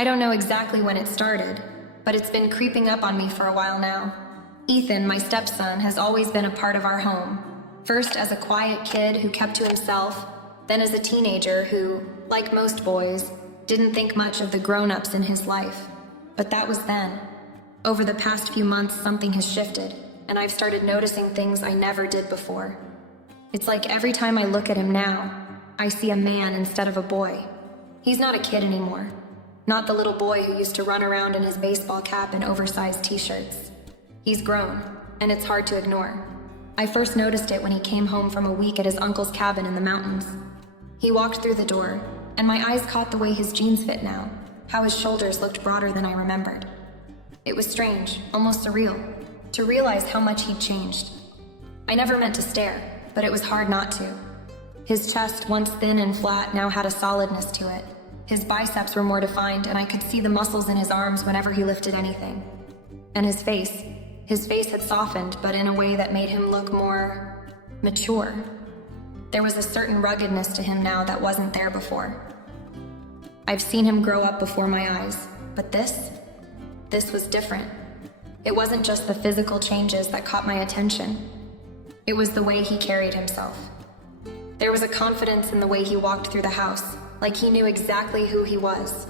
I don't know exactly when it started, but it's been creeping up on me for a while now. Ethan, my stepson, has always been a part of our home. First as a quiet kid who kept to himself, then as a teenager who, like most boys, didn't think much of the grown-ups in his life. But that was then. Over the past few months, something has shifted, and I've started noticing things I never did before. It's like every time I look at him now, I see a man instead of a boy. He's not a kid anymore. Not the little boy who used to run around in his baseball cap and oversized t-shirts. He's grown, and it's hard to ignore. I first noticed it when he came home from a week at his uncle's cabin in the mountains. He walked through the door, and my eyes caught the way his jeans fit now, how his shoulders looked broader than I remembered. It was strange, almost surreal, to realize how much he'd changed. I never meant to stare, but it was hard not to. His chest, once thin and flat, now had a solidness to it. His biceps were more defined, and I could see the muscles in his arms whenever he lifted anything. And his face had softened, but in a way that made him look more mature. There was a certain ruggedness to him now that wasn't there before. I've seen him grow up before my eyes, but this was different. It wasn't just the physical changes that caught my attention. It was the way he carried himself. There was a confidence in the way he walked through the house, like he knew exactly who he was.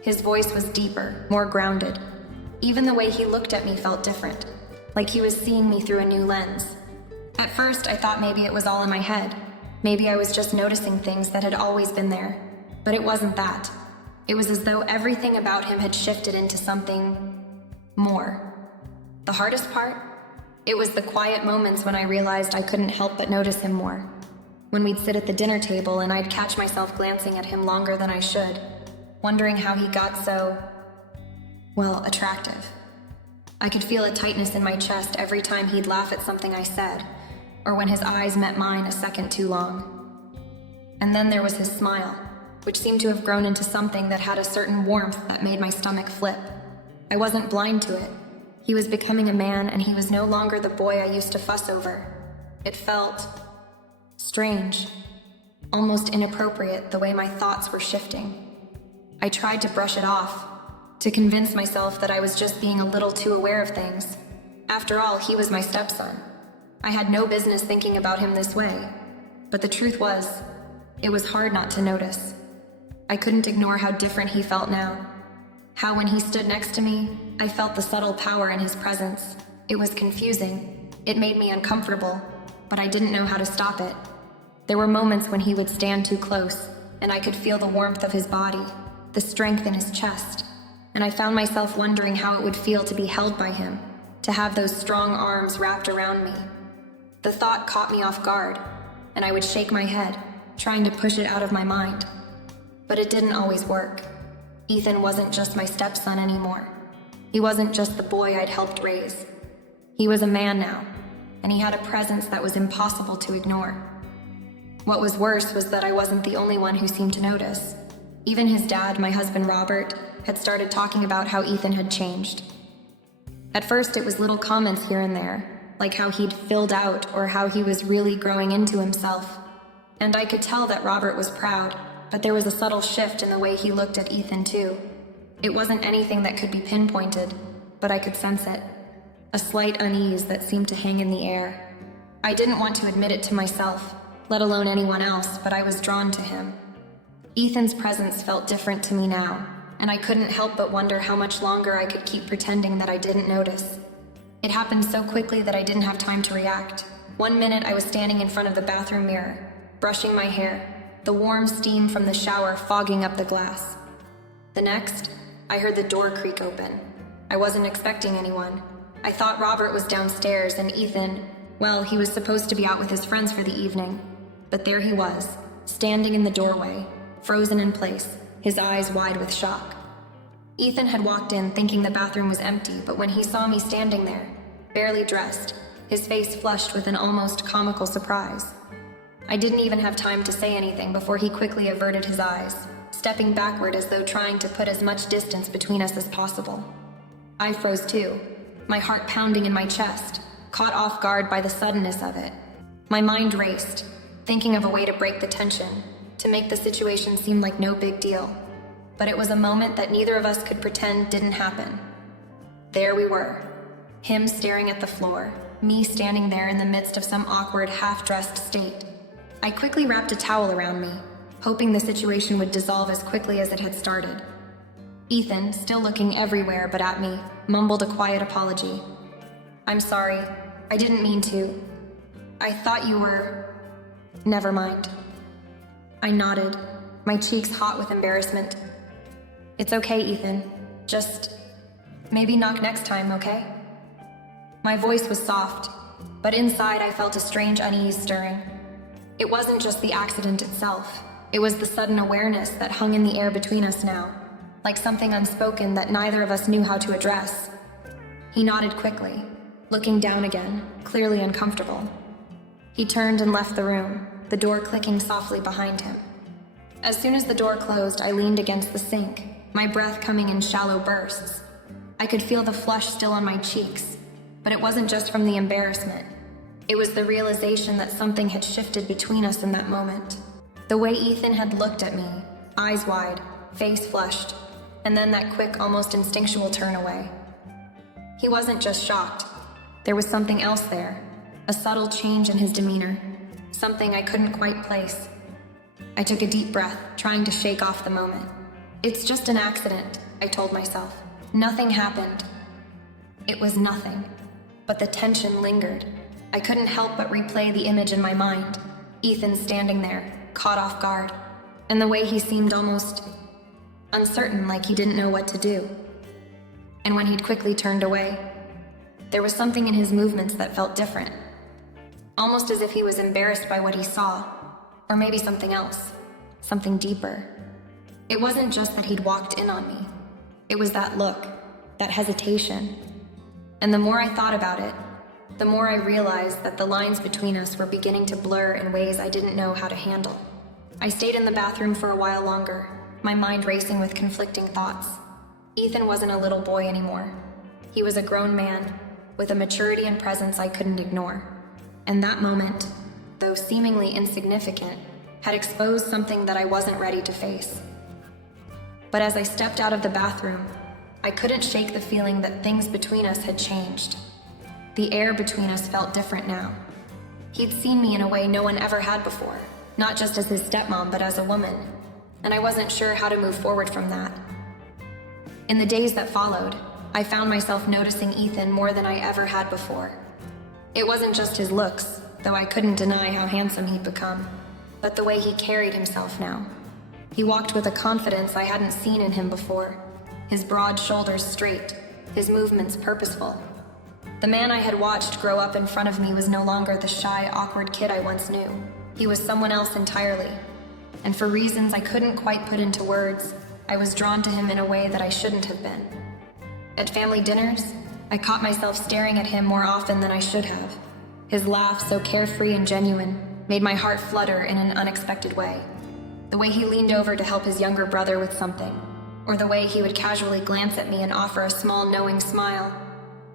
His voice was deeper, more grounded. Even the way he looked at me felt different, like he was seeing me through a new lens. At first, I thought maybe it was all in my head. Maybe I was just noticing things that had always been there. But it wasn't that. It was as though everything about him had shifted into something more. The hardest part? It was the quiet moments when I realized I couldn't help but notice him more. When we'd sit at the dinner table and I'd catch myself glancing at him longer than I should, wondering how he got so, attractive. I could feel a tightness in my chest every time he'd laugh at something I said, or when his eyes met mine a second too long. And then there was his smile, which seemed to have grown into something that had a certain warmth that made my stomach flip. I wasn't blind to it. He was becoming a man, and he was no longer the boy I used to fuss over. It felt strange, almost inappropriate the way my thoughts were shifting. I tried to brush it off, to convince myself that I was just being a little too aware of things. After all, he was my stepson. I had no business thinking about him this way. But the truth was, it was hard not to notice. I couldn't ignore how different he felt now. How when he stood next to me, I felt the subtle power in his presence. It was confusing. It made me uncomfortable, but I didn't know how to stop it. There were moments when he would stand too close, and I could feel the warmth of his body, the strength in his chest, and I found myself wondering how it would feel to be held by him, to have those strong arms wrapped around me. The thought caught me off guard, and I would shake my head, trying to push it out of my mind. But it didn't always work. Ethan wasn't just my stepson anymore. He wasn't just the boy I'd helped raise. He was a man now, and he had a presence that was impossible to ignore. What was worse was that I wasn't the only one who seemed to notice. Even his dad, my husband Robert, had started talking about how Ethan had changed. At first, it was little comments here and there, like how he'd filled out or how he was really growing into himself. And I could tell that Robert was proud, but there was a subtle shift in the way he looked at Ethan too. It wasn't anything that could be pinpointed, but I could sense it. A slight unease that seemed to hang in the air. I didn't want to admit it to myself, let alone anyone else, but I was drawn to him. Ethan's presence felt different to me now, and I couldn't help but wonder how much longer I could keep pretending that I didn't notice. It happened so quickly that I didn't have time to react. 1 minute I was standing in front of the bathroom mirror, brushing my hair, the warm steam from the shower fogging up the glass. The next, I heard the door creak open. I wasn't expecting anyone. I thought Robert was downstairs and Ethan, he was supposed to be out with his friends for the evening. But there he was, standing in the doorway, frozen in place, his eyes wide with shock. Ethan had walked in thinking the bathroom was empty, but when he saw me standing there, barely dressed, his face flushed with an almost comical surprise. I didn't even have time to say anything before he quickly averted his eyes, stepping backward as though trying to put as much distance between us as possible. I froze too, my heart pounding in my chest, caught off guard by the suddenness of it. My mind raced, thinking of a way to break the tension, to make the situation seem like no big deal. but it was a moment that neither of us could pretend didn't happen. There we were, him staring at the floor, me standing there in the midst of some awkward, half-dressed state. I quickly wrapped a towel around me, hoping the situation would dissolve as quickly as it had started. Ethan, still looking everywhere but at me, mumbled a quiet apology. "I'm sorry. I didn't mean to. I thought you were..." "Never mind." I nodded, my cheeks hot with embarrassment. "It's okay, Ethan. Just maybe knock next time, okay?" My voice was soft, but inside I felt a strange unease stirring. It wasn't just the accident itself. It was the sudden awareness that hung in the air between us now, like something unspoken that neither of us knew how to address. He nodded quickly, looking down again, clearly uncomfortable. He turned and left the room, the door clicking softly behind him. As soon as the door closed, I leaned against the sink, my breath coming in shallow bursts. I could feel the flush still on my cheeks, but it wasn't just from the embarrassment. It was the realization that something had shifted between us in that moment. The way Ethan had looked at me, eyes wide, face flushed, and then that quick, almost instinctual turn away. He wasn't just shocked. There was something else there, a subtle change in his demeanor, something I couldn't quite place. I took a deep breath, trying to shake off the moment. "It's just an accident," I told myself. "Nothing happened." It was nothing, but the tension lingered. I couldn't help but replay the image in my mind. Ethan standing there, caught off guard, and the way he seemed almost uncertain, like he didn't know what to do. And when he'd quickly turned away, there was something in his movements that felt different. Almost as if he was embarrassed by what he saw, or maybe something else, something deeper. It wasn't just that he'd walked in on me. It was that look, that hesitation. And the more I thought about it, the more I realized that the lines between us were beginning to blur in ways I didn't know how to handle. I stayed in the bathroom for a while longer, my mind racing with conflicting thoughts. Ethan wasn't a little boy anymore. He was a grown man, with a maturity and presence I couldn't ignore. And that moment, though seemingly insignificant, had exposed something that I wasn't ready to face. But as I stepped out of the bathroom, I couldn't shake the feeling that things between us had changed. The air between us felt different now. He'd seen me in a way no one ever had before, not just as his stepmom, but as a woman, and I wasn't sure how to move forward from that. In the days that followed, I found myself noticing Ethan more than I ever had before. It wasn't just his looks, though I couldn't deny how handsome he'd become, but the way he carried himself now. He walked with a confidence I hadn't seen in him before, his broad shoulders straight, his movements purposeful. The man I had watched grow up in front of me was no longer the shy, awkward kid I once knew. He was someone else entirely, and for reasons I couldn't quite put into words, I was drawn to him in a way that I shouldn't have been. At family dinners, I caught myself staring at him more often than I should have. His laugh, so carefree and genuine, made my heart flutter in an unexpected way. The way he leaned over to help his younger brother with something, or the way he would casually glance at me and offer a small, knowing smile.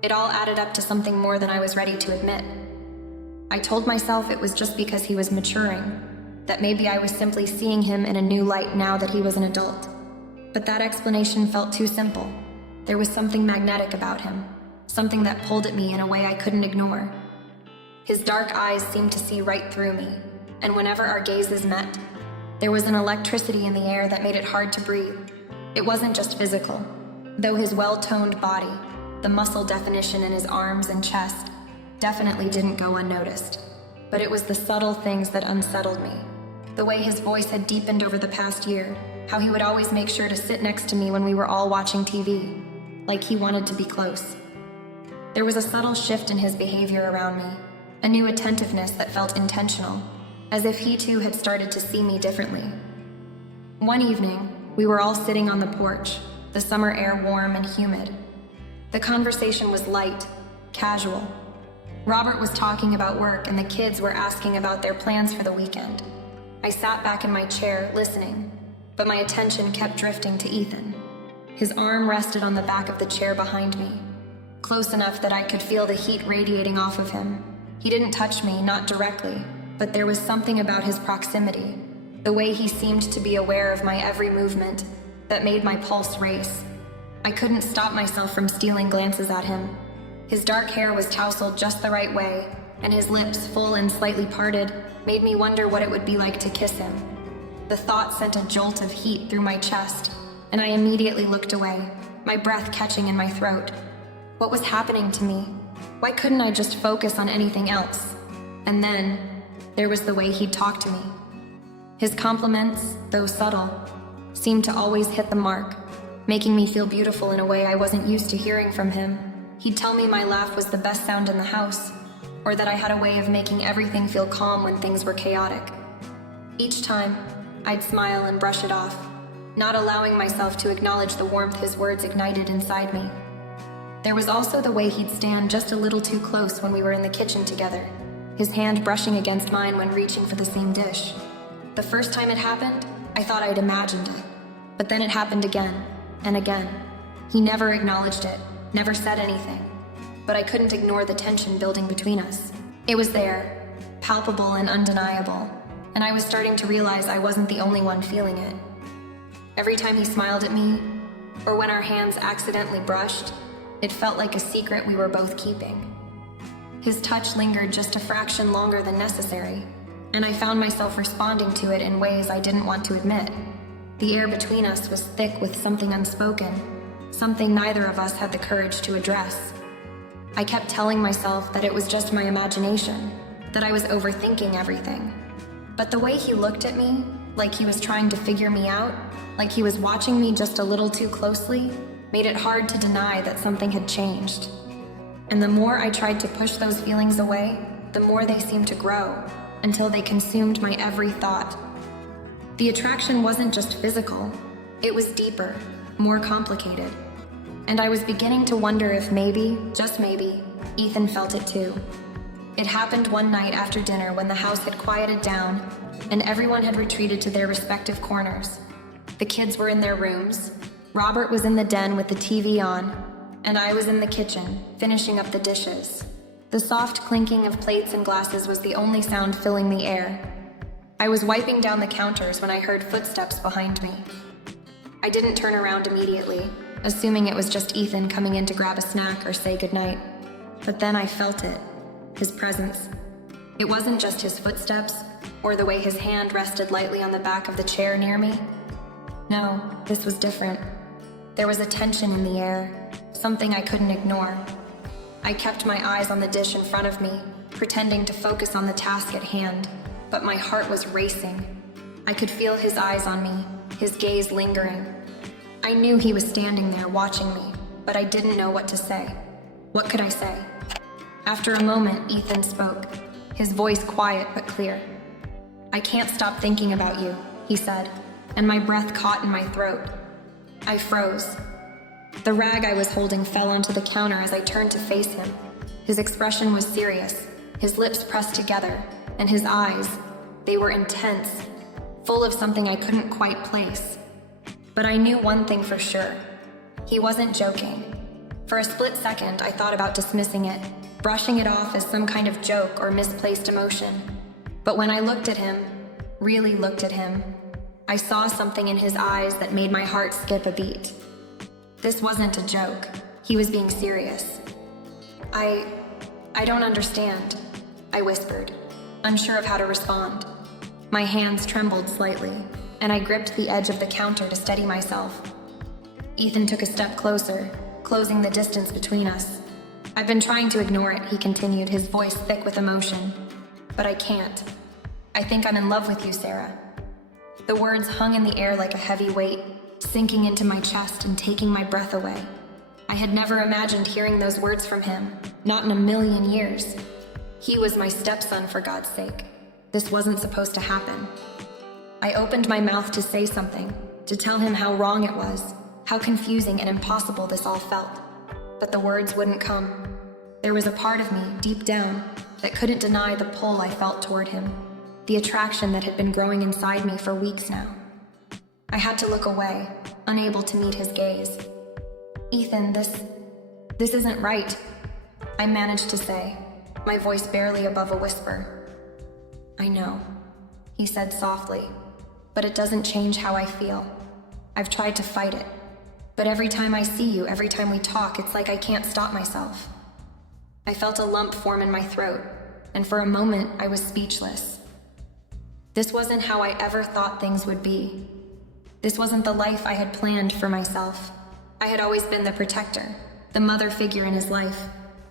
It all added up to something more than I was ready to admit. I told myself it was just because he was maturing, that maybe I was simply seeing him in a new light now that he was an adult. But that explanation felt too simple. There was something magnetic about him, something that pulled at me in a way I couldn't ignore. His dark eyes seemed to see right through me, and whenever our gazes met, there was an electricity in the air that made it hard to breathe. It wasn't just physical, though his well-toned body, the muscle definition in his arms and chest, definitely didn't go unnoticed. But it was the subtle things that unsettled me. The way his voice had deepened over the past year, how he would always make sure to sit next to me when we were all watching TV, like he wanted to be close. There was a subtle shift in his behavior around me, a new attentiveness that felt intentional, as if he too had started to see me differently. One evening, we were all sitting on the porch, the summer air warm and humid. The conversation was light, casual. Robert was talking about work and the kids were asking about their plans for the weekend. I sat back in my chair, listening, but my attention kept drifting to Ethan. His arm rested on the back of the chair behind me, close enough that I could feel the heat radiating off of him. He didn't touch me, not directly, but there was something about his proximity, the way he seemed to be aware of my every movement, that made my pulse race. I couldn't stop myself from stealing glances at him. His dark hair was tousled just the right way, and his lips, full and slightly parted, made me wonder what it would be like to kiss him. The thought sent a jolt of heat through my chest, and I immediately looked away, my breath catching in my throat. What was happening to me? Why couldn't I just focus on anything else? And then, there was the way he'd talk to me. His compliments, though subtle, seemed to always hit the mark, making me feel beautiful in a way I wasn't used to hearing from him. He'd tell me my laugh was the best sound in the house, or that I had a way of making everything feel calm when things were chaotic. Each time, I'd smile and brush it off, not allowing myself to acknowledge the warmth his words ignited inside me. There was also the way he'd stand just a little too close when we were in the kitchen together, his hand brushing against mine when reaching for the same dish. The first time it happened, I thought I'd imagined it, but then it happened again and again. He never acknowledged it, never said anything, but I couldn't ignore the tension building between us. It was there, palpable and undeniable, and I was starting to realize I wasn't the only one feeling it. Every time he smiled at me, or when our hands accidentally brushed, it felt like a secret we were both keeping. His touch lingered just a fraction longer than necessary, and I found myself responding to it in ways I didn't want to admit. The air between us was thick with something unspoken, something neither of us had the courage to address. I kept telling myself that it was just my imagination, that I was overthinking everything. But the way he looked at me, like he was trying to figure me out, like he was watching me just a little too closely, made it hard to deny that something had changed. And the more I tried to push those feelings away, the more they seemed to grow, until they consumed my every thought. The attraction wasn't just physical, it was deeper, more complicated. And I was beginning to wonder if maybe, just maybe, Ethan felt it too. It happened one night after dinner when the house had quieted down and everyone had retreated to their respective corners. The kids were in their rooms, Robert was in the den with the TV on, and I was in the kitchen, finishing up the dishes. The soft clinking of plates and glasses was the only sound filling the air. I was wiping down the counters when I heard footsteps behind me. I didn't turn around immediately, assuming it was just Ethan coming in to grab a snack or say goodnight. But then I felt it, his presence. It wasn't just his footsteps, or the way his hand rested lightly on the back of the chair near me. No, this was different. There was a tension in the air, something I couldn't ignore. I kept my eyes on the dish in front of me, pretending to focus on the task at hand, but my heart was racing. I could feel his eyes on me, his gaze lingering. I knew he was standing there watching me, but I didn't know what to say. What could I say? After a moment, Ethan spoke, his voice quiet but clear. "I can't stop thinking about you," he said, and my breath caught in my throat. I froze. The rag I was holding fell onto the counter as I turned to face him. His expression was serious, his lips pressed together, and his eyes, they were intense, full of something I couldn't quite place. But I knew one thing for sure. He wasn't joking. For a split second, I thought about dismissing it, brushing it off as some kind of joke or misplaced emotion. But when I looked at him, really looked at him, I saw something in his eyes that made my heart skip a beat. This wasn't a joke. He was being serious. I don't understand, I whispered, unsure of how to respond. My hands trembled slightly, and I gripped the edge of the counter to steady myself. Ethan took a step closer, closing the distance between us. "I've been trying to ignore it," he continued, his voice thick with emotion. "But I can't. I think I'm in love with you, Sarah." The words hung in the air like a heavy weight, sinking into my chest and taking my breath away. I had never imagined hearing those words from him, not in a million years. He was my stepson, for God's sake. This wasn't supposed to happen. I opened my mouth to say something, to tell him how wrong it was, how confusing and impossible this all felt. But the words wouldn't come. There was a part of me, deep down, that couldn't deny the pull I felt toward him, the attraction that had been growing inside me for weeks now. I had to look away, unable to meet his gaze. "Ethan, this isn't right," I managed to say, my voice barely above a whisper. "I know," he said softly, "but it doesn't change how I feel. I've tried to fight it. But every time I see you, every time we talk, it's like I can't stop myself. I felt a lump form in my throat, and for a moment, I was speechless. This wasn't how I ever thought things would be. This wasn't the life I had planned for myself. I had always been the protector, the mother figure in his life.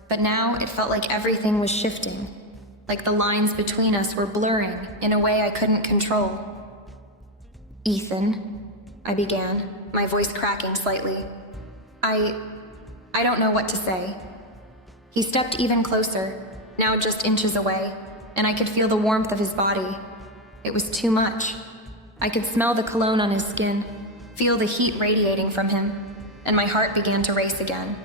But now it felt like everything was shifting, like the lines between us were blurring in a way I couldn't control. "Ethan," I began, my voice cracking slightly. I don't know what to say." He stepped even closer, now just inches away, and I could feel the warmth of his body. It was too much. I could smell the cologne on his skin, feel the heat radiating from him, and my heart began to race again.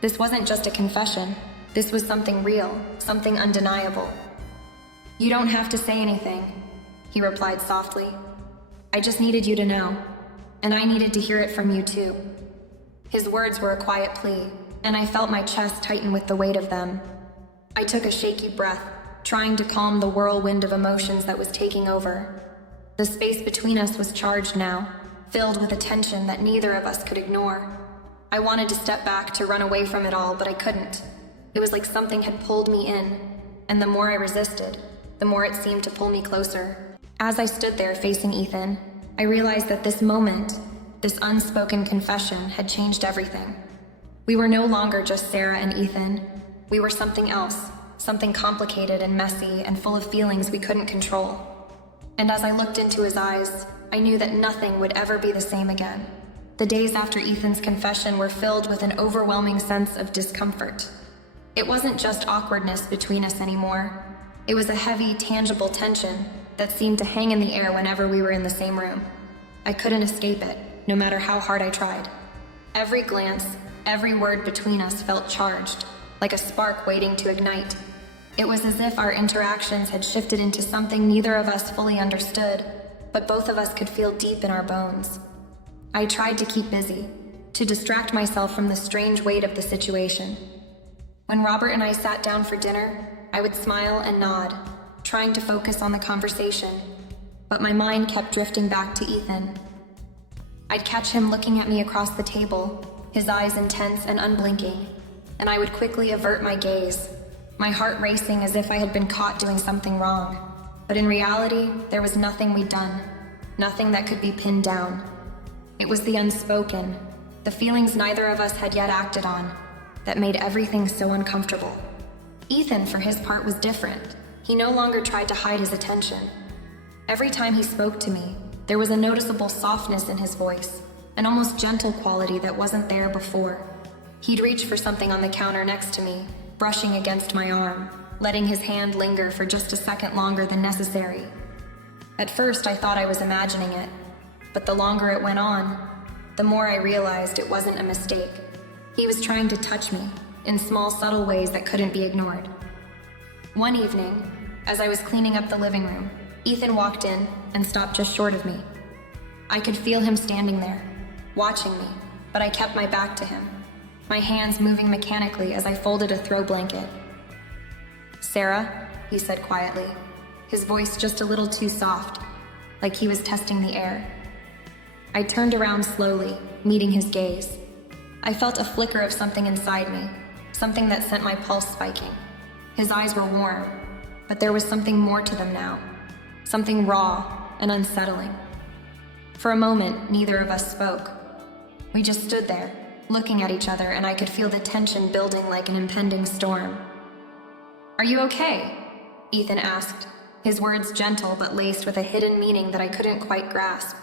This wasn't just a confession. This was something real, something undeniable. "You don't have to say anything," he replied softly. "I just needed you to know, and I needed to hear it from you too." His words were a quiet plea, and I felt my chest tighten with the weight of them. I took a shaky breath, trying to calm the whirlwind of emotions that was taking over. The space between us was charged now, filled with a tension that neither of us could ignore. I wanted to step back to run away from it all, but I couldn't. It was like something had pulled me in, and the more I resisted, the more it seemed to pull me closer. As I stood there facing Ethan, I realized that this moment, this unspoken confession, had changed everything. We were no longer just Sarah and Ethan. We were something else, something complicated and messy and full of feelings we couldn't control. And as I looked into his eyes, I knew that nothing would ever be the same again. The days after Ethan's confession were filled with an overwhelming sense of discomfort. It wasn't just awkwardness between us anymore. It was a heavy, tangible tension that seemed to hang in the air whenever we were in the same room. I couldn't escape it, no matter how hard I tried. Every glance, every word between us felt charged, like a spark waiting to ignite. It was as if our interactions had shifted into something neither of us fully understood, but both of us could feel deep in our bones. I tried to keep busy, to distract myself from the strange weight of the situation. When Robert and I sat down for dinner, I would smile and nod, trying to focus on the conversation, but my mind kept drifting back to Ethan. I'd catch him looking at me across the table, his eyes intense and unblinking, and I would quickly avert my gaze, my heart racing as if I had been caught doing something wrong. But in reality, there was nothing we'd done, nothing that could be pinned down. It was the unspoken, the feelings neither of us had yet acted on, that made everything so uncomfortable. Ethan, for his part, was different. He no longer tried to hide his attention. Every time he spoke to me, there was a noticeable softness in his voice, an almost gentle quality that wasn't there before. He'd reach for something on the counter next to me, brushing against my arm, letting his hand linger for just a second longer than necessary. At first, I thought I was imagining it, but the longer it went on, the more I realized it wasn't a mistake. He was trying to touch me, in small, subtle ways that couldn't be ignored. One evening, as I was cleaning up the living room, Ethan walked in and stopped just short of me. I could feel him standing there, watching me, but I kept my back to him, my hands moving mechanically as I folded a throw blanket. "Sarah," he said quietly, his voice just a little too soft, like he was testing the air. I turned around slowly, meeting his gaze. I felt a flicker of something inside me, something that sent my pulse spiking. His eyes were warm, but there was something more to them now, something raw and unsettling. For a moment, neither of us spoke. We just stood there, looking at each other, and I could feel the tension building like an impending storm. "Are you okay?" Ethan asked, his words gentle but laced with a hidden meaning that I couldn't quite grasp.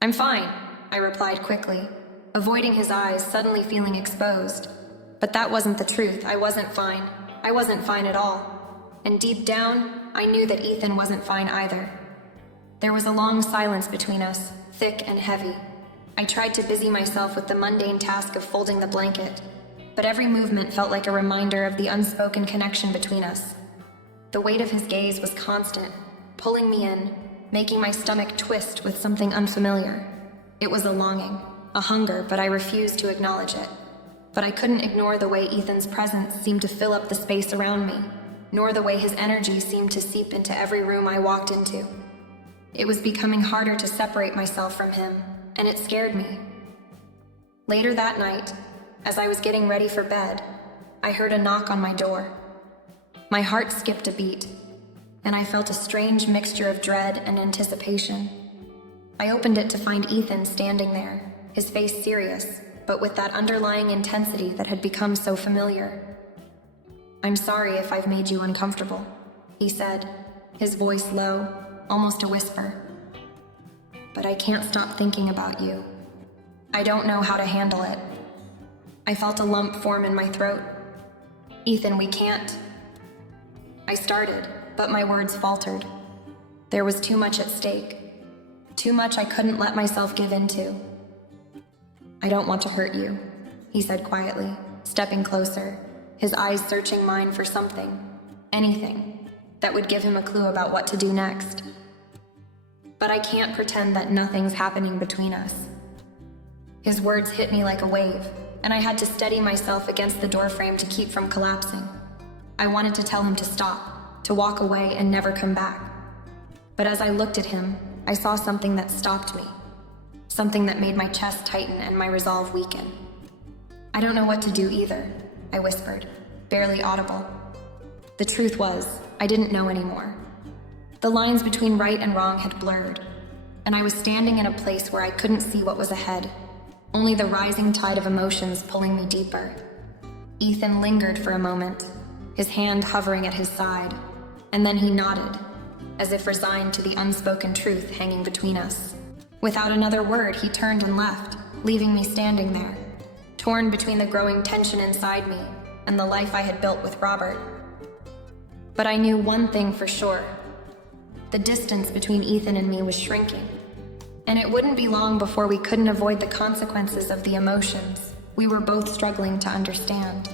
"I'm fine," I replied quickly, avoiding his eyes, suddenly feeling exposed. But that wasn't the truth. I wasn't fine. I wasn't fine at all. And deep down, I knew that Ethan wasn't fine either. There was a long silence between us, thick and heavy. I tried to busy myself with the mundane task of folding the blanket, but every movement felt like a reminder of the unspoken connection between us. The weight of his gaze was constant, pulling me in, making my stomach twist with something unfamiliar. It was a longing, a hunger, but I refused to acknowledge it. But I couldn't ignore the way Ethan's presence seemed to fill up the space around me, nor the way his energy seemed to seep into every room I walked into. It was becoming harder to separate myself from him, and it scared me. Later that night, as I was getting ready for bed, I heard a knock on my door. My heart skipped a beat, and I felt a strange mixture of dread and anticipation. I opened it to find Ethan standing there, his face serious, but with that underlying intensity that had become so familiar. "I'm sorry if I've made you uncomfortable," he said, his voice low, almost a whisper. "But I can't stop thinking about you. I don't know how to handle it." I felt a lump form in my throat. "Ethan, we can't." I started, but my words faltered. There was too much at stake. Too much I couldn't let myself give into. "I don't want to hurt you," he said quietly, stepping closer, his eyes searching mine for something, anything, that would give him a clue about what to do next. "But I can't pretend that nothing's happening between us." His words hit me like a wave, and I had to steady myself against the doorframe to keep from collapsing. I wanted to tell him to stop, to walk away and never come back. But as I looked at him, I saw something that stopped me. Something that made my chest tighten and my resolve weaken. "I don't know what to do either," I whispered, barely audible. The truth was, I didn't know anymore. The lines between right and wrong had blurred, and I was standing in a place where I couldn't see what was ahead, only the rising tide of emotions pulling me deeper. Ethan lingered for a moment, his hand hovering at his side, and then he nodded, as if resigned to the unspoken truth hanging between us. Without another word, he turned and left, leaving me standing there, torn between the growing tension inside me and the life I had built with Robert. But I knew one thing for sure. The distance between Ethan and me was shrinking, and it wouldn't be long before we couldn't avoid the consequences of the emotions we were both struggling to understand.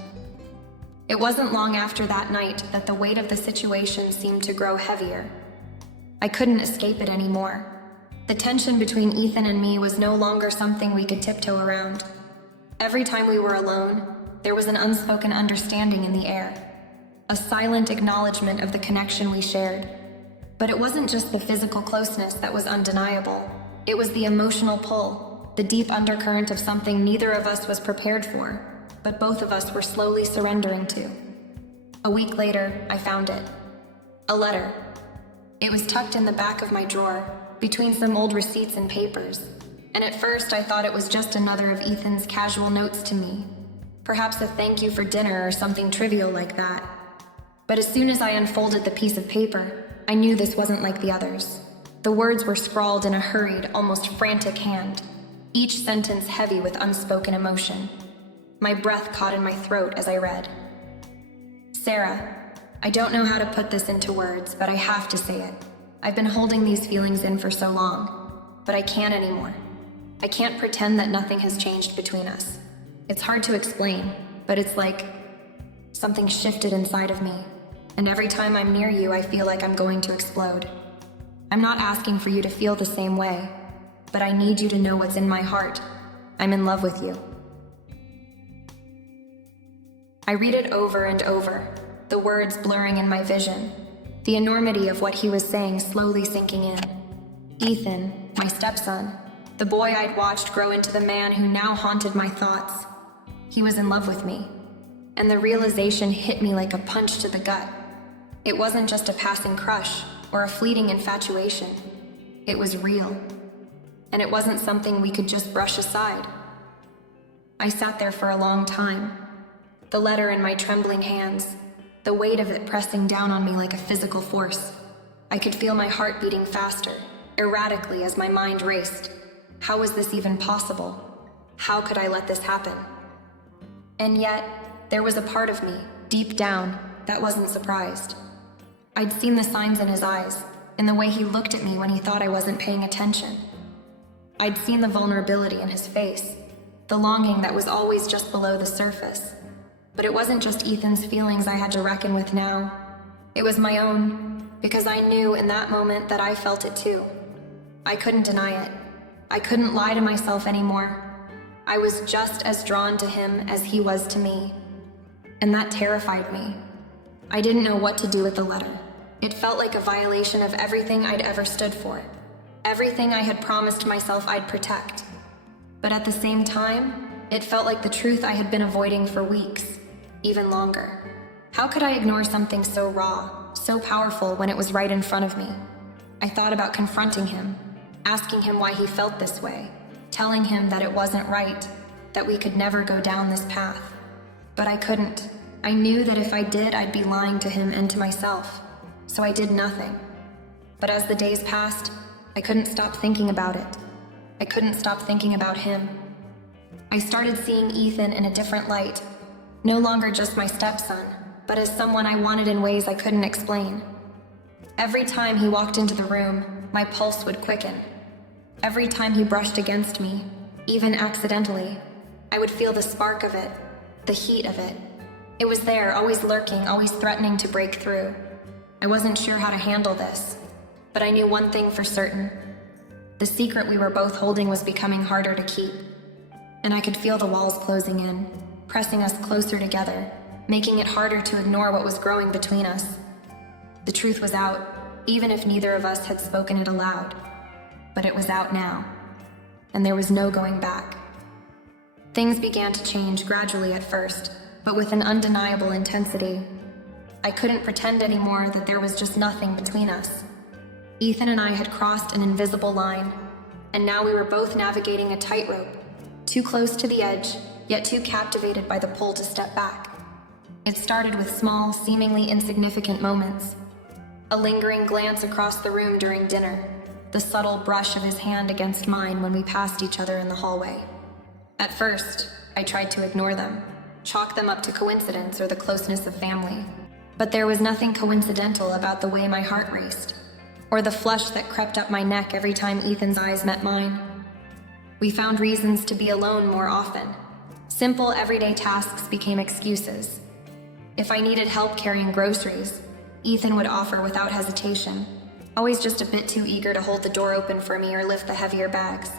It wasn't long after that night that the weight of the situation seemed to grow heavier. I couldn't escape it anymore. The tension between Ethan and me was no longer something we could tiptoe around. Every time we were alone, there was an unspoken understanding in the air, a silent acknowledgement of the connection we shared. But it wasn't just the physical closeness that was undeniable. It was the emotional pull, the deep undercurrent of something neither of us was prepared for, but both of us were slowly surrendering to. A week later, I found it. A letter. It was tucked in the back of my drawer, between some old receipts and papers, and at first I thought it was just another of Ethan's casual notes to me, perhaps a thank you for dinner or something trivial like that. But as soon as I unfolded the piece of paper, I knew this wasn't like the others. The words were scrawled in a hurried, almost frantic hand, each sentence heavy with unspoken emotion. My breath caught in my throat as I read. "Sarah, I don't know how to put this into words, but I have to say it. I've been holding these feelings in for so long, but I can't anymore. I can't pretend that nothing has changed between us. It's hard to explain, but it's like something shifted inside of me, and every time I'm near you, I feel like I'm going to explode. I'm not asking for you to feel the same way, but I need you to know what's in my heart. I'm in love with you." I read it over and over, the words blurring in my vision, the enormity of what he was saying slowly sinking in. Ethan, my stepson, the boy I'd watched grow into the man who now haunted my thoughts. He was in love with me, and the realization hit me like a punch to the gut. It wasn't just a passing crush or a fleeting infatuation. It was real, and it wasn't something we could just brush aside. I sat there for a long time, the letter in my trembling hands, the weight of it pressing down on me like a physical force. I could feel my heart beating faster, erratically as my mind raced. How was this even possible? How could I let this happen? And yet, there was a part of me, deep down, that wasn't surprised. I'd seen the signs in his eyes, in the way he looked at me when he thought I wasn't paying attention. I'd seen the vulnerability in his face, the longing that was always just below the surface. But it wasn't just Ethan's feelings I had to reckon with now. It was my own, because I knew in that moment that I felt it too. I couldn't deny it. I couldn't lie to myself anymore. I was just as drawn to him as he was to me. And that terrified me. I didn't know what to do with the letter. It felt like a violation of everything I'd ever stood for. Everything I had promised myself I'd protect. But at the same time, it felt like the truth I had been avoiding for weeks, even longer. How could I ignore something so raw, so powerful when it was right in front of me? I thought about confronting him, asking him why he felt this way, telling him that it wasn't right, that we could never go down this path. But I couldn't. I knew that if I did, I'd be lying to him and to myself. So I did nothing. But as the days passed, I couldn't stop thinking about it. I couldn't stop thinking about him. I started seeing Ethan in a different light, no longer just my stepson, but as someone I wanted in ways I couldn't explain. Every time he walked into the room, my pulse would quicken. Every time he brushed against me, even accidentally, I would feel the spark of it, the heat of it. It was there, always lurking, always threatening to break through. I wasn't sure how to handle this, but I knew one thing for certain. The secret we were both holding was becoming harder to keep, and I could feel the walls closing in, pressing us closer together, making it harder to ignore what was growing between us. The truth was out, even if neither of us had spoken it aloud. But it was out now, and there was no going back. Things began to change gradually at first, but with an undeniable intensity. I couldn't pretend anymore that there was just nothing between us. Ethan and I had crossed an invisible line, and now we were both navigating a tightrope, too close to the edge, yet too captivated by the pull to step back. It started with small, seemingly insignificant moments. A lingering glance across the room during dinner, the subtle brush of his hand against mine when we passed each other in the hallway. At first, I tried to ignore them, chalk them up to coincidence or the closeness of family. But there was nothing coincidental about the way my heart raced, or the flush that crept up my neck every time Ethan's eyes met mine. We found reasons to be alone more often. Simple, everyday tasks became excuses. If I needed help carrying groceries, Ethan would offer without hesitation, always just a bit too eager to hold the door open for me or lift the heavier bags.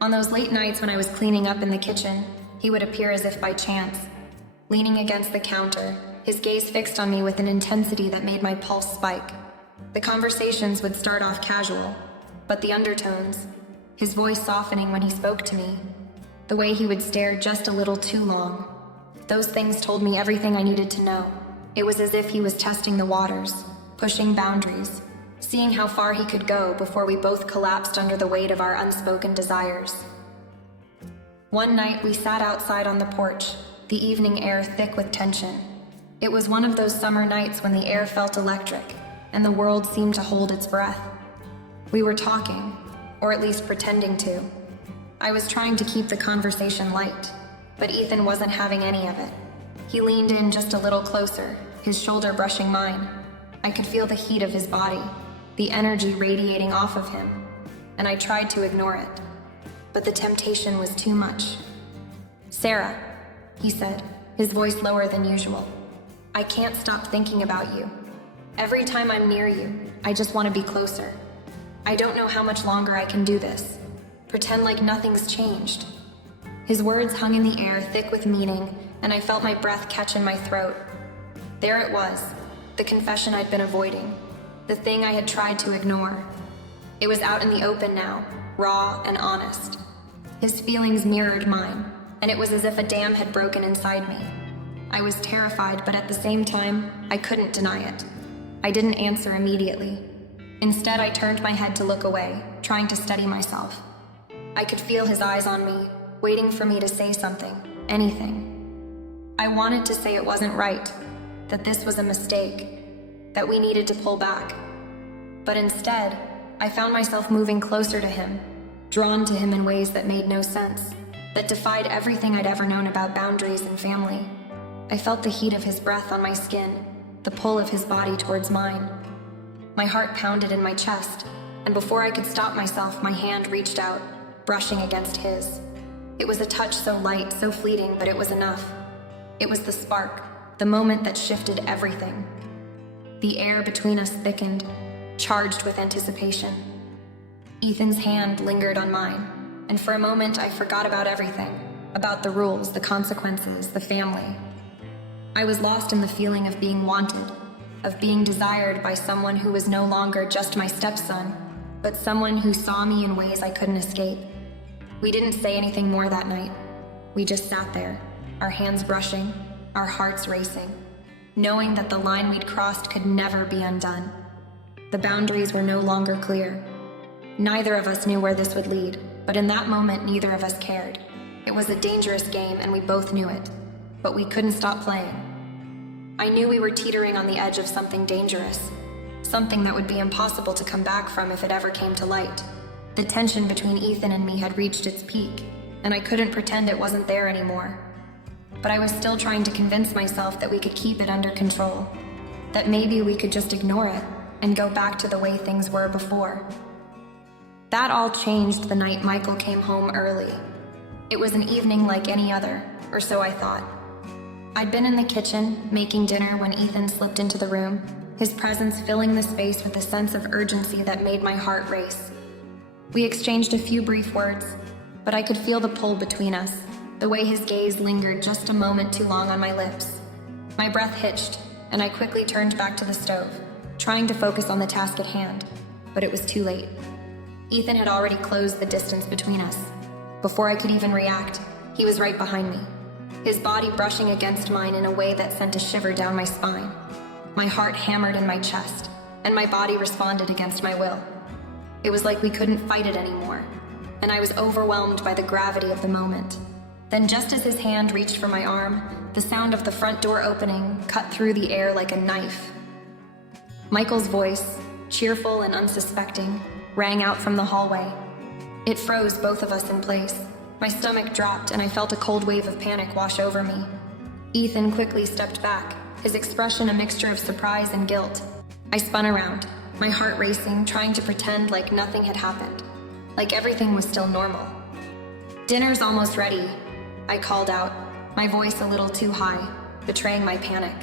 On those late nights when I was cleaning up in the kitchen, he would appear as if by chance, leaning against the counter, his gaze fixed on me with an intensity that made my pulse spike. The conversations would start off casual, but the undertones, his voice softening when he spoke to me, the way he would stare just a little too long, those things told me everything I needed to know. It was as if he was testing the waters, pushing boundaries, seeing how far he could go before we both collapsed under the weight of our unspoken desires. One night we sat outside on the porch, the evening air thick with tension. It was one of those summer nights when the air felt electric, and the world seemed to hold its breath. We were talking, or at least pretending to. I was trying to keep the conversation light, but Ethan wasn't having any of it. He leaned in just a little closer, his shoulder brushing mine. I could feel the heat of his body, the energy radiating off of him, and I tried to ignore it. But the temptation was too much. "Sarah," he said, his voice lower than usual. "I can't stop thinking about you. Every time I'm near you, I just want to be closer. I don't know how much longer I can do this. Pretend like nothing's changed." His words hung in the air, thick with meaning, and I felt my breath catch in my throat. There it was, the confession I'd been avoiding, the thing I had tried to ignore. It was out in the open now, raw and honest. His feelings mirrored mine, and it was as if a dam had broken inside me. I was terrified, but at the same time, I couldn't deny it. I didn't answer immediately. Instead, I turned my head to look away, trying to steady myself. I could feel his eyes on me, waiting for me to say something, anything. I wanted to say it wasn't right, that this was a mistake, that we needed to pull back. But instead, I found myself moving closer to him, drawn to him in ways that made no sense, that defied everything I'd ever known about boundaries and family. I felt the heat of his breath on my skin, the pull of his body towards mine. My heart pounded in my chest, and before I could stop myself, my hand reached out, brushing against his. It was a touch so light, so fleeting, but it was enough. It was the spark, the moment that shifted everything. The air between us thickened, charged with anticipation. Ethan's hand lingered on mine, and for a moment I forgot about everything, about the rules, the consequences, the family. I was lost in the feeling of being wanted, of being desired by someone who was no longer just my stepson, but someone who saw me in ways I couldn't escape. We didn't say anything more that night. We just sat there, our hands brushing, our hearts racing, knowing that the line we'd crossed could never be undone. The boundaries were no longer clear. Neither of us knew where this would lead, but in that moment, neither of us cared. It was a dangerous game, and we both knew it, but we couldn't stop playing. I knew we were teetering on the edge of something dangerous, something that would be impossible to come back from if it ever came to light. The tension between Ethan and me had reached its peak, and I couldn't pretend it wasn't there anymore. But I was still trying to convince myself that we could keep it under control, that maybe we could just ignore it and go back to the way things were before. That all changed the night Michael came home early. It was an evening like any other, or so I thought. I'd been in the kitchen, making dinner, when Ethan slipped into the room, his presence filling the space with a sense of urgency that made my heart race. We exchanged a few brief words, but I could feel the pull between us, the way his gaze lingered just a moment too long on my lips. My breath hitched, and I quickly turned back to the stove, trying to focus on the task at hand, but it was too late. Ethan had already closed the distance between us. Before I could even react, he was right behind me, his body brushing against mine in a way that sent a shiver down my spine. My heart hammered in my chest, and my body responded against my will. It was like we couldn't fight it anymore, and I was overwhelmed by the gravity of the moment. Then, just as his hand reached for my arm, the sound of the front door opening cut through the air like a knife. Michael's voice, cheerful and unsuspecting, rang out from the hallway. It froze both of us in place. My stomach dropped, and I felt a cold wave of panic wash over me. Ethan quickly stepped back, his expression a mixture of surprise and guilt. I spun around, my heart racing, trying to pretend like nothing had happened, like everything was still normal. "Dinner's almost ready," I called out, my voice a little too high, betraying my panic.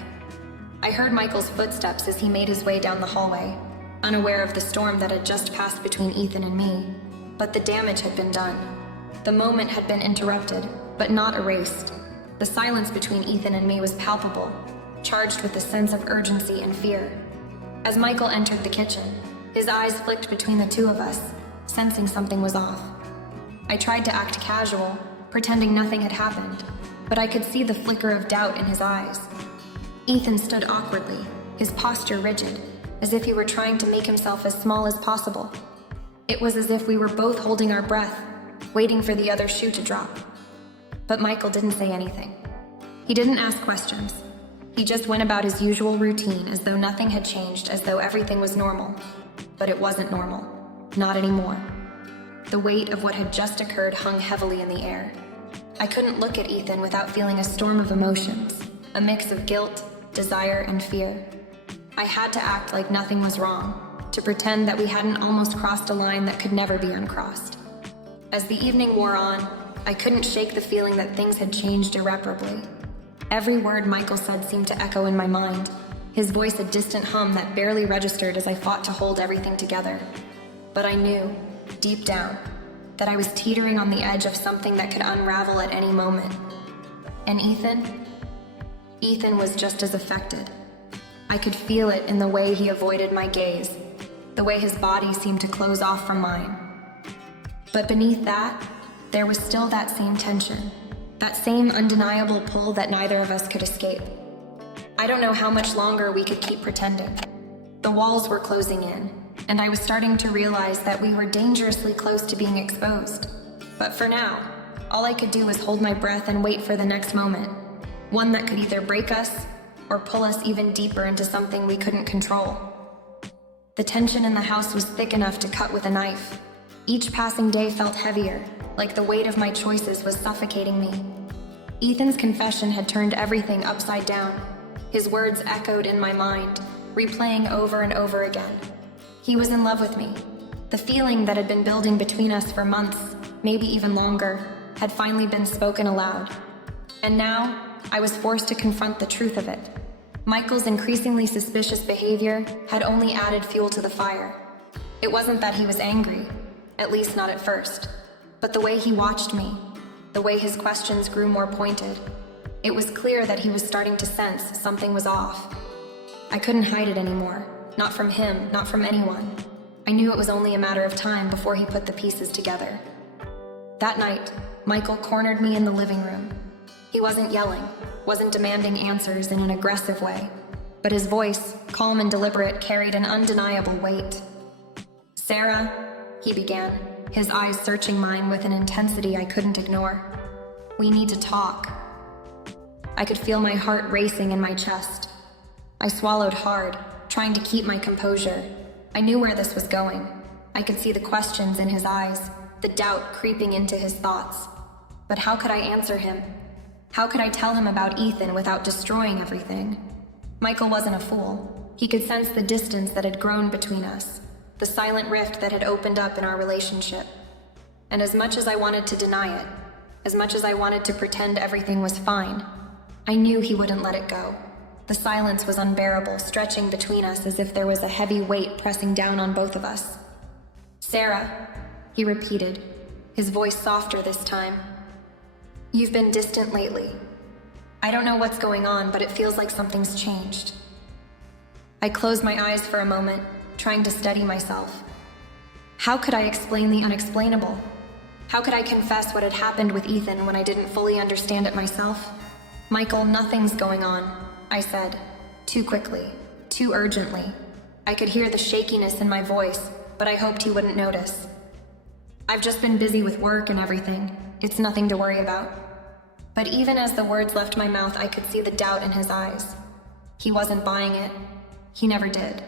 I heard Michael's footsteps as he made his way down the hallway, unaware of the storm that had just passed between Ethan and me. But the damage had been done. The moment had been interrupted, but not erased. The silence between Ethan and me was palpable, charged with a sense of urgency and fear. As Michael entered the kitchen, his eyes flicked between the two of us, sensing something was off. I tried to act casual, pretending nothing had happened, but I could see the flicker of doubt in his eyes. Ethan stood awkwardly, his posture rigid, as if he were trying to make himself as small as possible. It was as if we were both holding our breath, waiting for the other shoe to drop. But Michael didn't say anything. He didn't ask questions. He just went about his usual routine as though nothing had changed, as though everything was normal. But it wasn't normal. Not anymore. The weight of what had just occurred hung heavily in the air. I couldn't look at Ethan without feeling a storm of emotions, a mix of guilt, desire, and fear. I had to act like nothing was wrong, to pretend that we hadn't almost crossed a line that could never be uncrossed. As the evening wore on, I couldn't shake the feeling that things had changed irreparably. Every word Michael said seemed to echo in my mind, his voice a distant hum that barely registered as I fought to hold everything together. But I knew, deep down, that I was teetering on the edge of something that could unravel at any moment. And Ethan was just as affected. I could feel it in the way he avoided my gaze, the way his body seemed to close off from mine. But beneath that, there was still that same tension, that same undeniable pull that neither of us could escape. I don't know how much longer we could keep pretending. The walls were closing in, and I was starting to realize that we were dangerously close to being exposed. But for now, all I could do was hold my breath and wait for the next moment, one that could either break us or pull us even deeper into something we couldn't control. The tension in the house was thick enough to cut with a knife. Each passing day felt heavier, like the weight of my choices was suffocating me. Ethan's confession had turned everything upside down. His words echoed in my mind, replaying over and over again. He was in love with me. The feeling that had been building between us for months, maybe even longer, had finally been spoken aloud. And now, I was forced to confront the truth of it. Michael's increasingly suspicious behavior had only added fuel to the fire. It wasn't that he was angry, at least not at first, but the way he watched me, the way his questions grew more pointed. It was clear that he was starting to sense something was off. I couldn't hide it anymore, not from him, not from anyone. I knew it was only a matter of time before he put the pieces together. That night, Michael cornered me in the living room. He wasn't yelling, wasn't demanding answers in an aggressive way, but his voice, calm and deliberate, carried an undeniable weight. "Sarah," he began, his eyes searching mine with an intensity I couldn't ignore. "We need to talk." I could feel my heart racing in my chest. I swallowed hard, trying to keep my composure. I knew where this was going. I could see the questions in his eyes, the doubt creeping into his thoughts. But how could I answer him? How could I tell him about Ethan without destroying everything? Michael wasn't a fool. He could sense the distance that had grown between us, the silent rift that had opened up in our relationship. And as much as I wanted to deny it, as much as I wanted to pretend everything was fine, I knew he wouldn't let it go. The silence was unbearable, stretching between us as if there was a heavy weight pressing down on both of us. "Sarah," he repeated, his voice softer this time. "You've been distant lately. I don't know what's going on, but it feels like something's changed." I closed my eyes for a moment, trying to steady myself. How could I explain the unexplainable? How could I confess what had happened with Ethan when I didn't fully understand it myself? "Michael, nothing's going on," I said, too quickly, too urgently. I could hear the shakiness in my voice, but I hoped he wouldn't notice. "I've just been busy with work and everything. It's nothing to worry about." But even as the words left my mouth, I could see the doubt in his eyes. He wasn't buying it. He never did.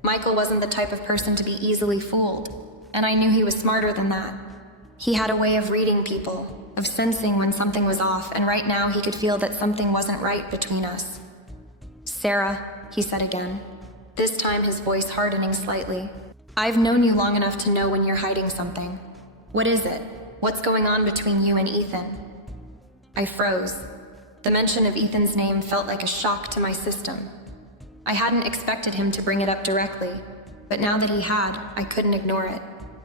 Michael wasn't the type of person to be easily fooled, and I knew he was smarter than that. He had a way of reading people, of sensing when something was off, and right now he could feel that something wasn't right between us. "Sarah," he said again, this time his voice hardening slightly. "I've known you long enough to know when you're hiding something. What is it? What's going on between you and Ethan?" I froze. The mention of Ethan's name felt like a shock to my system. I hadn't expected him to bring it up directly, but now that he had, I couldn't ignore it.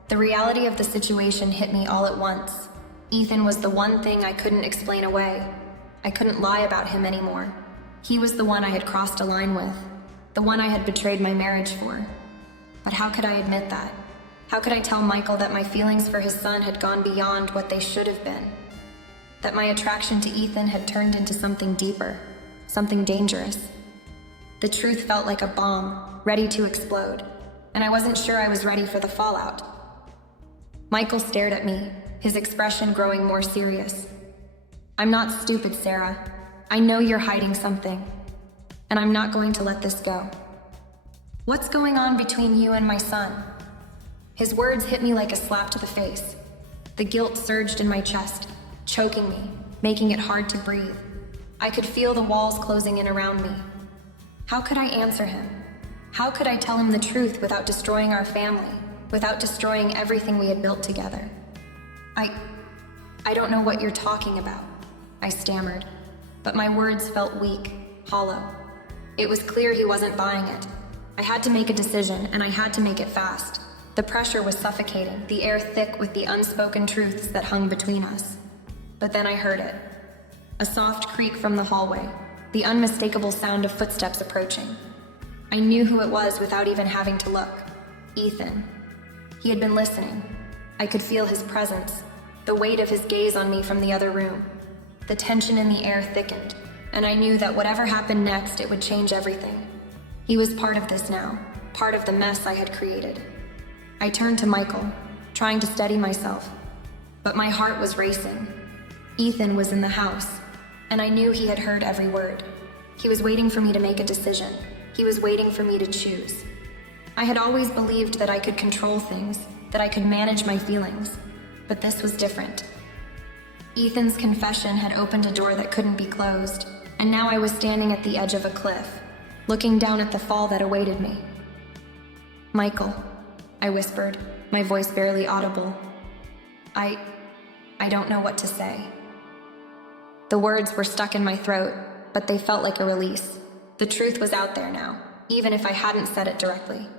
The reality of the situation hit me all at once. Ethan was the one thing I couldn't explain away. I couldn't lie about him anymore. He was the one I had crossed a line with, the one I had betrayed my marriage for. But how could I admit that? How could I tell Michael that my feelings for his son had gone beyond what they should have been? That my attraction to Ethan had turned into something deeper, something dangerous. The truth felt like a bomb, ready to explode, and I wasn't sure I was ready for the fallout. Michael stared at me, his expression growing more serious. "I'm not stupid, Sarah. I know you're hiding something, and I'm not going to let this go. What's going on between you and my son?" His words hit me like a slap to the face. The guilt surged in my chest, choking me, making it hard to breathe. I could feel the walls closing in around me. How could I answer him? How could I tell him the truth without destroying our family, without destroying everything we had built together? I don't know what you're talking about," I stammered, but my words felt weak, hollow. It was clear he wasn't buying it. I had to make a decision, and I had to make it fast. The pressure was suffocating, the air thick with the unspoken truths that hung between us. But then I heard it. A soft creak from the hallway, the unmistakable sound of footsteps approaching. I knew who it was without even having to look. Ethan. He had been listening. I could feel his presence, the weight of his gaze on me from the other room. The tension in the air thickened, and I knew that whatever happened next, it would change everything. He was part of this now, part of the mess I had created. I turned to Michael, trying to steady myself, but my heart was racing. Ethan was in the house, and I knew he had heard every word. He was waiting for me to make a decision. He was waiting for me to choose. I had always believed that I could control things, that I could manage my feelings, but this was different. Ethan's confession had opened a door that couldn't be closed, and now I was standing at the edge of a cliff, looking down at the fall that awaited me. "Michael," I whispered, my voice barely audible. I don't know what to say." The words were stuck in my throat, but they felt like a release. The truth was out there now, even if I hadn't said it directly.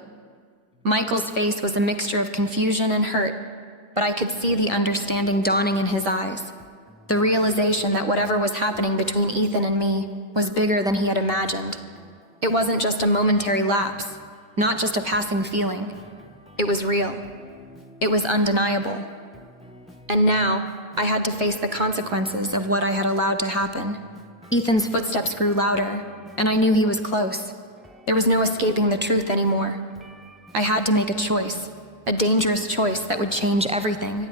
Michael's face was a mixture of confusion and hurt, but I could see the understanding dawning in his eyes. The realization that whatever was happening between Ethan and me was bigger than he had imagined. It wasn't just a momentary lapse, not just a passing feeling. It was real. It was undeniable. And now, I had to face the consequences of what I had allowed to happen. Ethan's footsteps grew louder, and I knew he was close. There was no escaping the truth anymore. I had to make a choice, a dangerous choice that would change everything.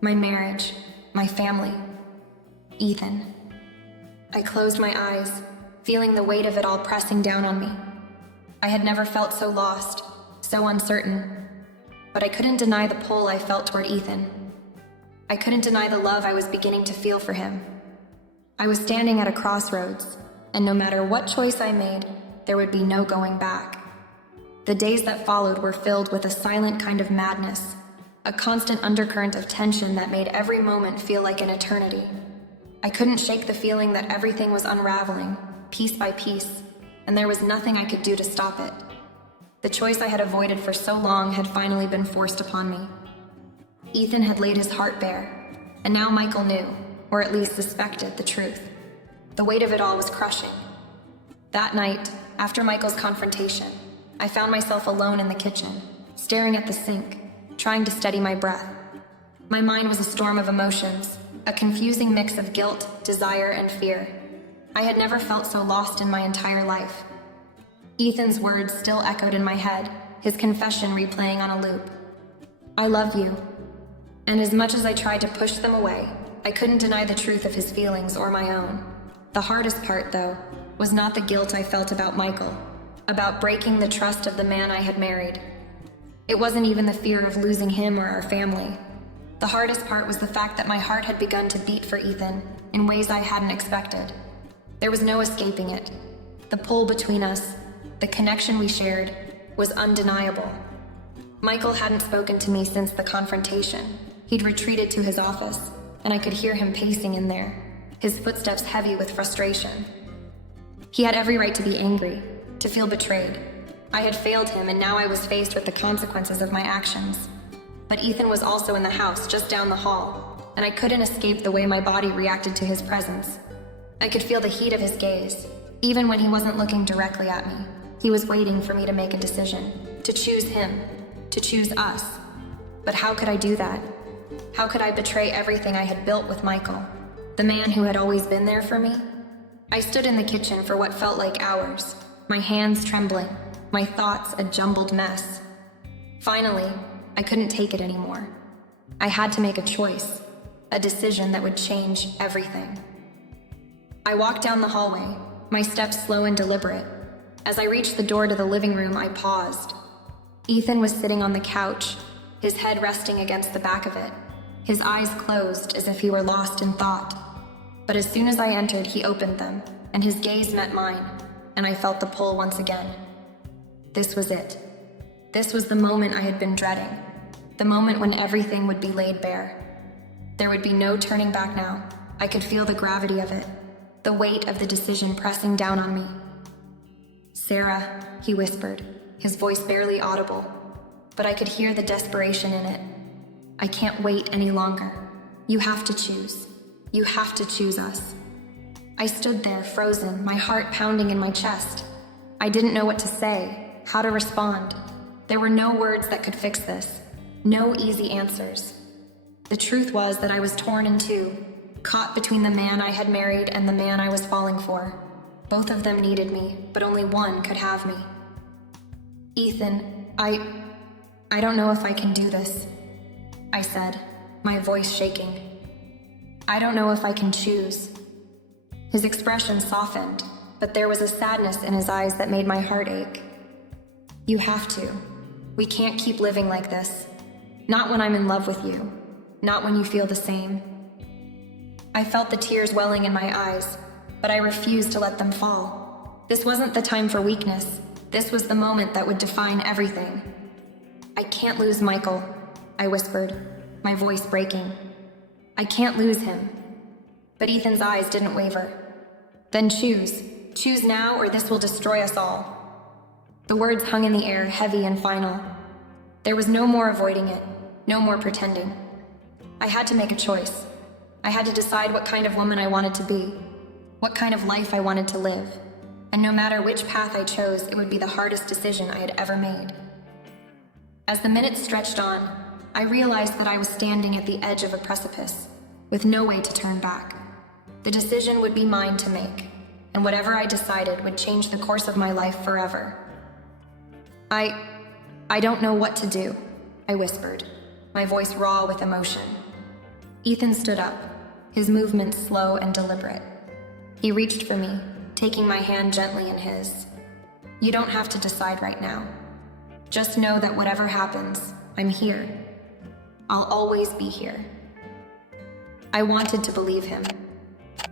My marriage, my family, Ethan. I closed my eyes, feeling the weight of it all pressing down on me. I had never felt so lost, so uncertain. But I couldn't deny the pull I felt toward Ethan. I couldn't deny the love I was beginning to feel for him. I was standing at a crossroads, and no matter what choice I made, there would be no going back. The days that followed were filled with a silent kind of madness, a constant undercurrent of tension that made every moment feel like an eternity. I couldn't shake the feeling that everything was unraveling, piece by piece, and there was nothing I could do to stop it. The choice I had avoided for so long had finally been forced upon me. Ethan had laid his heart bare, and now Michael knew, or at least suspected, the truth. The weight of it all was crushing. That night, after Michael's confrontation, I found myself alone in the kitchen, staring at the sink, trying to steady my breath. My mind was a storm of emotions, a confusing mix of guilt, desire, and fear. I had never felt so lost in my entire life. Ethan's words still echoed in my head, his confession replaying on a loop. I love you. And as much as I tried to push them away, I couldn't deny the truth of his feelings or my own. The hardest part, though, was not the guilt I felt about Michael, about breaking the trust of the man I had married. It wasn't even the fear of losing him or our family. The hardest part was the fact that my heart had begun to beat for Ethan in ways I hadn't expected. There was no escaping it. The pull between us, the connection we shared, was undeniable. Michael hadn't spoken to me since the confrontation. He'd retreated to his office, and I could hear him pacing in there, his footsteps heavy with frustration. He had every right to be angry, to feel betrayed. I had failed him, and now I was faced with the consequences of my actions. But Ethan was also in the house, just down the hall, and I couldn't escape the way my body reacted to his presence. I could feel the heat of his gaze. Even when he wasn't looking directly at me, he was waiting for me to make a decision, to choose him, to choose us. But how could I do that? How could I betray everything I had built with Michael, the man who had always been there for me? I stood in the kitchen for what felt like hours, my hands trembling, my thoughts a jumbled mess. Finally, I couldn't take it anymore. I had to make a choice, a decision that would change everything. I walked down the hallway, my steps slow and deliberate. As I reached the door to the living room, I paused. Ethan was sitting on the couch, his head resting against the back of it, his eyes closed as if he were lost in thought. But as soon as I entered, he opened them, and his gaze met mine, and I felt the pull once again. This was it. This was the moment I had been dreading, the moment when everything would be laid bare. There would be no turning back now. I could feel the gravity of it, the weight of the decision pressing down on me. "Sarah," he whispered, his voice barely audible, but I could hear the desperation in it. "I can't wait any longer. You have to choose. You have to choose us." I stood there, frozen, my heart pounding in my chest. I didn't know what to say, how to respond. There were no words that could fix this, no easy answers. The truth was that I was torn in two, caught between the man I had married and the man I was falling for. Both of them needed me, but only one could have me. "Ethan, I don't know if I can do this," I said, my voice shaking. "I don't know if I can choose." His expression softened, but there was a sadness in his eyes that made my heart ache. "You have to. We can't keep living like this. Not when I'm in love with you. Not when you feel the same." I felt the tears welling in my eyes, but I refused to let them fall. This wasn't the time for weakness. This was the moment that would define everything. "I can't lose Michael," I whispered, my voice breaking. "I can't lose him." But Ethan's eyes didn't waver. "Then choose. Choose now, or this will destroy us all." The words hung in the air, heavy and final. There was no more avoiding it, no more pretending. I had to make a choice. I had to decide what kind of woman I wanted to be, what kind of life I wanted to live. And no matter which path I chose, it would be the hardest decision I had ever made. As the minutes stretched on, I realized that I was standing at the edge of a precipice, with no way to turn back. The decision would be mine to make, and whatever I decided would change the course of my life forever. I don't know what to do, I whispered, my voice raw with emotion. Ethan stood up, his movements slow and deliberate. He reached for me, taking my hand gently in his. You don't have to decide right now. Just know that whatever happens, I'm here. I'll always be here. I wanted to believe him.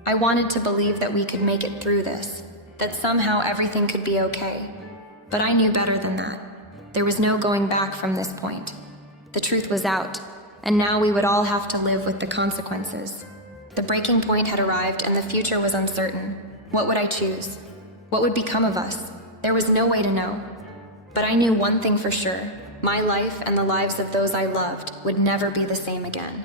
I wanted to believe that we could make it through this, that somehow everything could be okay. But I knew better than that. There was no going back from this point. The truth was out, and now we would all have to live with the consequences. The breaking point had arrived, and the future was uncertain. What would I choose? What would become of us? There was no way to know. But I knew one thing for sure. My life and the lives of those I loved would never be the same again.